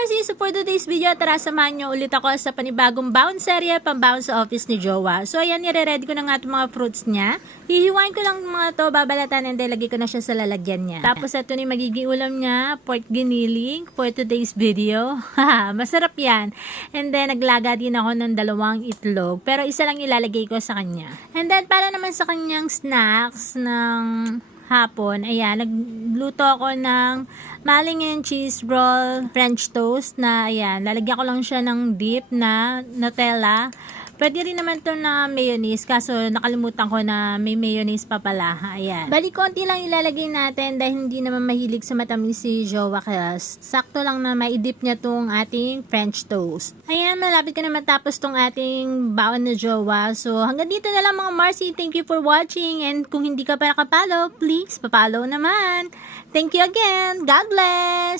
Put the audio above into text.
Marcy! So for today's video, tara samahan nyo ulit ako sa panibagong baon serye, pambaon sa office ni Jowa. So ayan, nire-ready ko na nga itong mga fruits niya. Hihiwain ko lang mga to, babalatan, and then lagay ko na siya sa lalagyan niya. Tapos ito na yung magiging ulam niya, pork giniling for today's video. Masarap yan. And then naglaga din ako ng 2 itlog, pero isa lang ilalagay ko sa kanya. And then para naman sa kanyang snacks ng hapon, ayan, nagluto ako ng maling and cheese roll French toast na, ayan, lalagyan ko lang siya ng dip na Nutella. Pwede rin naman to na mayonnaise, kaso nakalimutan ko na may mayonnaise pa pala. Ayan. Bali, konti lang ilalagay natin dahil hindi naman mahilig sa matamis si Jowa, kaya sakto lang na maidip niya tong ating French toast. Ayan, malapit ka na matapos tong ating baon na Jowa. So, hanggang dito na lang mga Marcy. Thank you for watching, and kung hindi ka pa nakapalo, please, papalo naman. Thank you again. God bless!